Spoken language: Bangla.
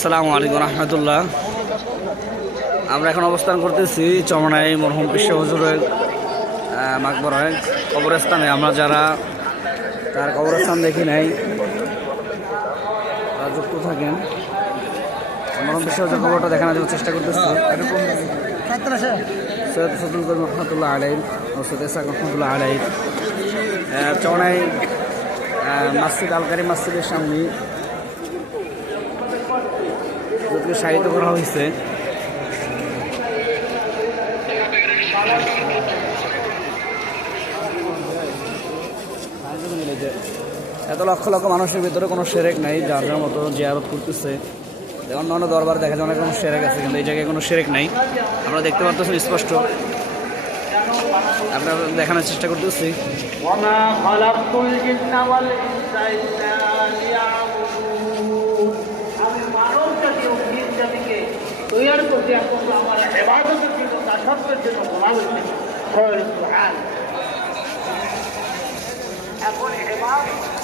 আসসালামু আলাইকুম রহমতুল্লাহ। আমরা এখন অবস্থান করতেছি চমনাই মরহুম বিশ্ব হুজুরের মাকবরায় কবরস্থানে। আমরা যারা তার কবরস্থান দেখি নাই, তারা যুক্ত থাকেন। মরহুম বিশ্ব হুজুর কবরটা দেখানোর জন্য চেষ্টা করতেছি। সৈয়দ ফজল করিম রহমতুল্লাহ আলাই ও সৈয়দ ইসাক রহমতুল্লাহ আলাই চমনাই মাসজিদ আলকারি মসজিদের সামনে যদিও সাহিত্য করা হয়েছে। এত লক্ষ লক্ষ মানুষের ভিতরে কোনো সেরেক নাই, যার যার মতো জিয়ারত করতেছে। অন্য অন্য দরবার দেখা যায় অনেক সেরেক আছে, কিন্তু এই জায়গায় কোনো সেরেক নাই। আমরা দেখতে পারতেছি স্পষ্ট। আপনার দেখানোর চেষ্টা করতেছি। তৈরি করতে এখন আমার হেফাজতের জন্য দাসত্বের জন্য বলা হয়েছে এখন হেফাজত